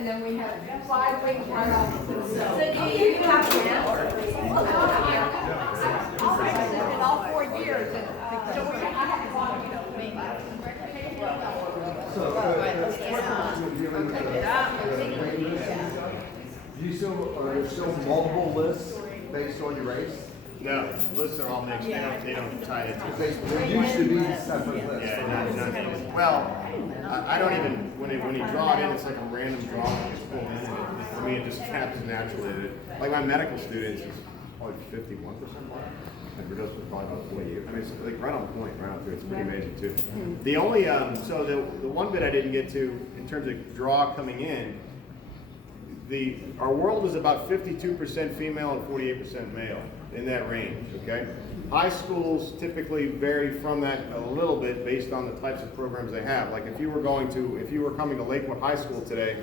and then we have 5 wings right off. So do you have to in all 4 years, and so we have Are there still multiple lists based on your race? No, lists are all mixed. They don't tie it to. There used to be separate lists. Yeah, well, I don't even when you draw it in, it's like a random draw. For me, it just happens naturally. Like my medical students is probably 51% more. And for those probably about 40 years. I mean, it's like right on point, right out there. It's pretty amazing too. The only so the one bit I didn't get to in terms of draw coming in. Our world is about 52% female and 48% male, in that range, okay? High schools typically vary from that a little bit based on the types of programs they have. Like if you were coming to Lakewood High School today,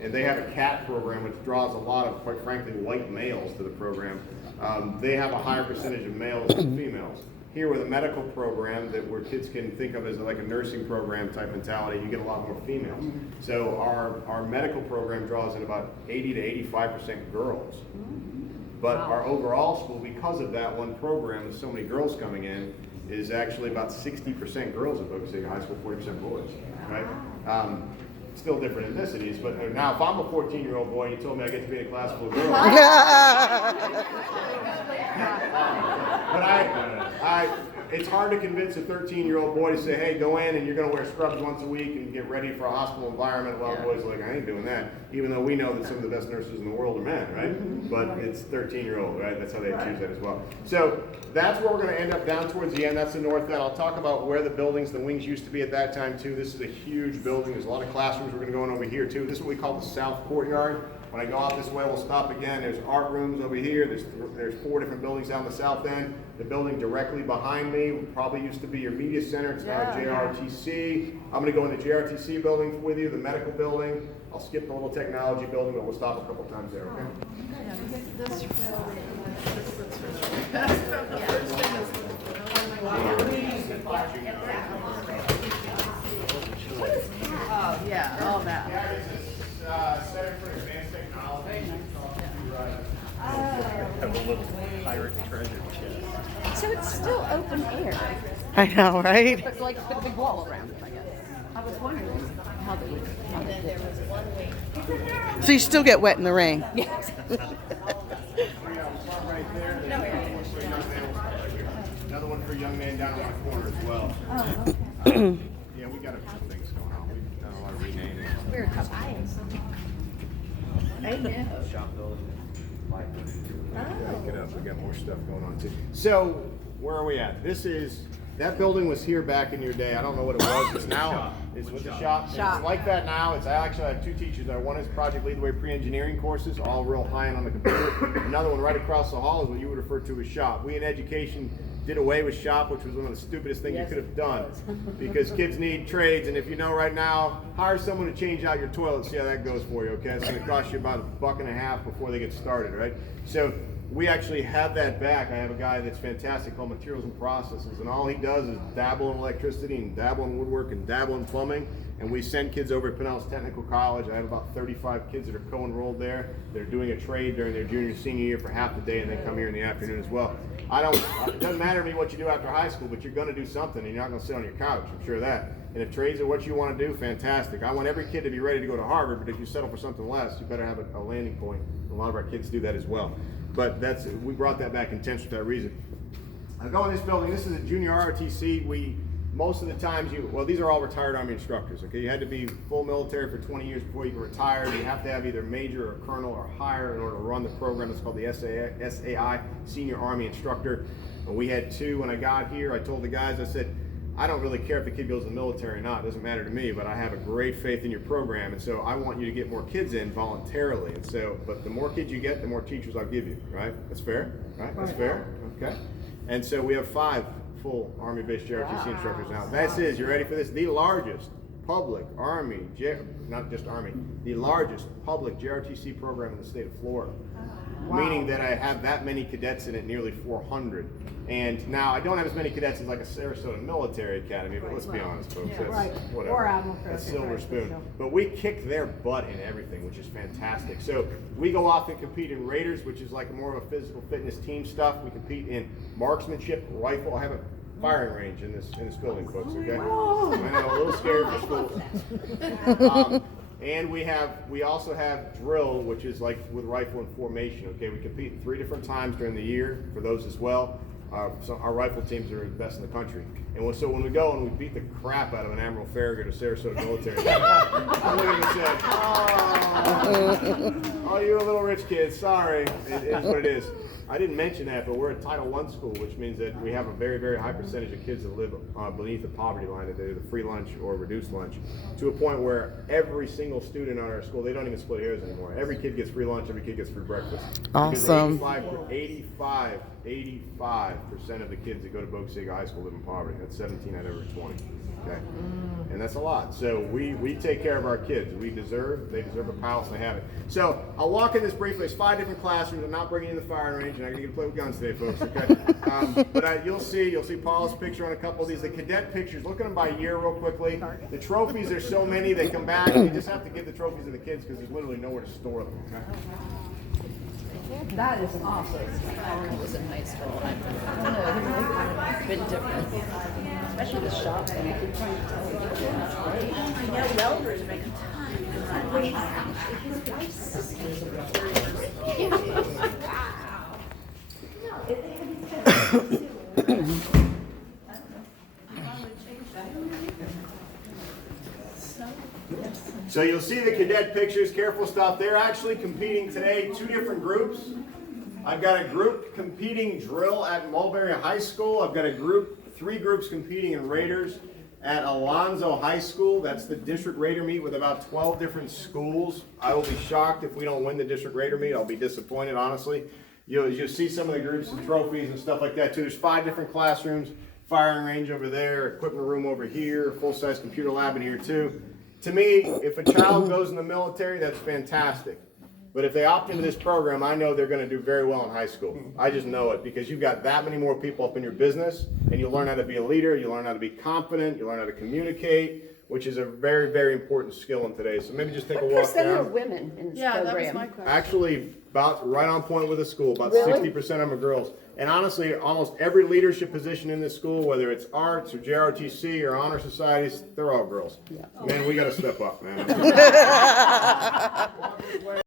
and they have a CAT program which draws a lot of, quite frankly, white males to the program, they have a higher percentage of males than females. Here with a medical program where kids can think of as like a nursing program type mentality, you get a lot more females. So our medical program draws in about 80 to 85% girls. But our overall school, because of that one program with so many girls coming in, is actually about 60% girls at Boca Ciega High School, 40% boys, right? Still different ethnicities, but now if I'm a 14-year-old boy and you told me I get to be in a class full of girls, but it's hard to convince a 13-year-old boy to say, hey, go in and you're going to wear scrubs once a week and get ready for a hospital environment. A lot of boys are like, I ain't doing that, even though we know that some of the best nurses in the world are men, right? But it's 13-year-old, right? That's how they choose that as well. So that's where we're going to end up down towards the end. That's the north end. I'll talk about where the buildings, the wings used to be at that time too. This is a huge building. There's a lot of classrooms. We're going to go in over here too. This is what we call the south courtyard. When I go out this way, we'll stop again. There's art rooms over here. There's 4 different buildings down the south end. The building directly behind me probably used to be your media center. It's now JRTC. I'm going to go in the JRTC building with you, the medical building. I'll skip the little technology building, but we'll stop a couple times there, okay? Oh, yeah, all that. Yeah, this is Center for Advanced Technology. Have a little pirate treasure chest. So it's still open air, I know, right? but like with a big wall around it, I guess. I was wondering how they would. So you still get wet in the rain. Yes. Another one for a young man down on my corner as well. Oh, Yeah, we got a few things going on. We've done a lot of renaming. we're a couple. I know. Shop building. Get up. We got more stuff going on too. So where are we at? That building was here back in your day. I don't know what it was. It's now it's with the shop. Shop. It's like that now. I actually have 2 teachers there. One is Project Lead the Way pre-engineering courses, all real high end on the computer. Another one right across the hall is what you would refer to as shop. We in education did away with shop, which was one of the stupidest things you could have done, because kids need trades, and if you know right now, hire someone to change out your toilet, see how that goes for you, okay? It's going to cost you about $1.50 before they get started, right? So we actually have that back. I have a guy that's fantastic called Materials and Processes, and all he does is dabble in electricity and dabble in woodwork and dabble in plumbing, and we send kids over to Pinellas Technical College. I have about 35 kids that are co-enrolled there. They're doing a trade during their junior, senior year for half the day, and they come here in the afternoon as well. It doesn't matter to me what you do after high school, but you're going to do something, and you're not going to sit on your couch. I'm sure of that. And if trades are what you want to do, fantastic. I want every kid to be ready to go to Harvard, but if you settle for something less, you better have a landing point. A lot of our kids do that as well. But we brought that back intentionally for that reason. I go in this building. This is a junior ROTC. Most of the times these are all retired Army instructors, okay? You had to be full military for 20 years before you could retire. You have to have either major or colonel or higher in order to run the program. It's called the SAI, Senior Army Instructor. And we had 2 when I got here. I told the guys, I said, I don't really care if the kid goes in the military or not. It doesn't matter to me, but I have a great faith in your program, and so I want you to get more kids in voluntarily. And so, but the more kids you get, the more teachers I'll give you, right? That's fair, right? That's fair, okay? And so we have 5 full Army-based JRTC instructors now. This is, you ready for this? The largest public Army, not just Army, the largest public JROTC program in the state of Florida. Meaning that I have that many cadets in it, nearly 400. And now I don't have as many cadets as like a Sarasota military academy, but let's be honest, folks, that's whatever. Or Admiral That's Crozier, silver right, spoon. so. But we kick their butt in everything, which is fantastic. So we go off and compete in Raiders, which is like more of a physical fitness team stuff. We compete in marksmanship, rifle. I have a firing range in this building, folks. Okay, I know, a little scary for school. And we also have drill, which is like with rifle and formation. Okay, we compete 3 different times during the year for those as well. So our rifle teams are the best in the country. And so when we go and we beat the crap out of an Admiral Farragut or Sarasota military, I look at him and said, "Oh, you a little rich kid. Sorry, it is what it is." I didn't mention that, but we're a Title I school, which means that we have a very, very high percentage of kids that live beneath the poverty line, that they're the free lunch or reduced lunch, to a point where every single student on our school, they don't even split hairs anymore. Every kid gets free lunch, every kid gets free breakfast. Awesome. Because 85% of the kids that go to Boca Ciega High School live in poverty. That's 17 out of every 20. Okay, and that's a lot. So we take care of our kids. They deserve a palace, and they have it. So I'll walk in this briefly. There's 5 different classrooms. I'm not bringing in the firing range, and I'm going to get to play with guns today, folks. Okay, but you'll see Paula's picture on a couple of these. The cadet pictures. Look at them by year real quickly. The trophies. There's so many. They come back. And you just have to give the trophies to the kids because there's literally nowhere to store them. Okay? That is awesome. When I was in high school, I don't know, it's been different. Especially the shop thing. I keep trying to tell you, that's great. I know welders make a ton. So you'll see the cadet pictures, careful stuff. They're actually competing today, 2 different groups. I've got a group competing drill at Mulberry High School. I've got 3 groups competing in Raiders at Alonzo High School. That's the district Raider meet with about 12 different schools. I will be shocked if we don't win the district Raider meet. I'll be disappointed, honestly. You'll see some of the groups and trophies and stuff like that too. There's 5 different classrooms, firing range over there, equipment room over here, full-size computer lab in here too. To me, if a child goes in the military, that's fantastic. But if they opt into this program, I know they're going to do very well in high school. I just know it because you've got that many more people up in your business, and you learn how to be a leader, you learn how to be confident, you learn how to communicate, which is a very, very important skill in today. So maybe just take a walk Percent down. of women in this Yeah, that was program. my question. Actually, about right on point with the school. About Really? 60% of them are girls. And honestly, almost every leadership position in this school, whether it's arts or JROTC or honor societies, they're all girls. Man, we got to step up, man.